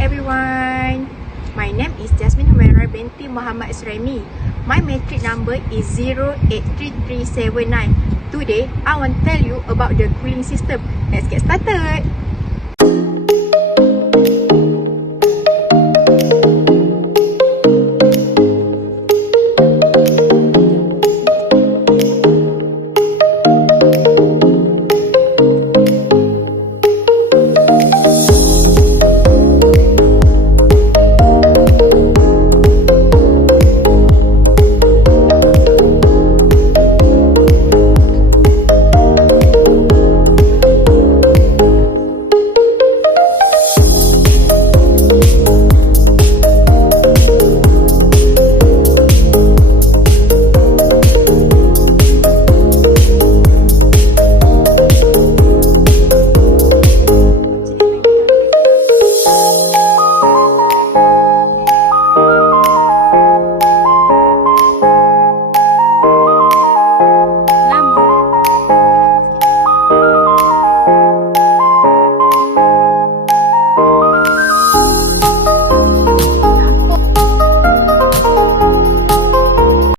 everyone, my name is Jasmine Humaira binti Muhammad Israimi. My matric number is 083379. Today, I want to tell you about the grilling system. Let's get started.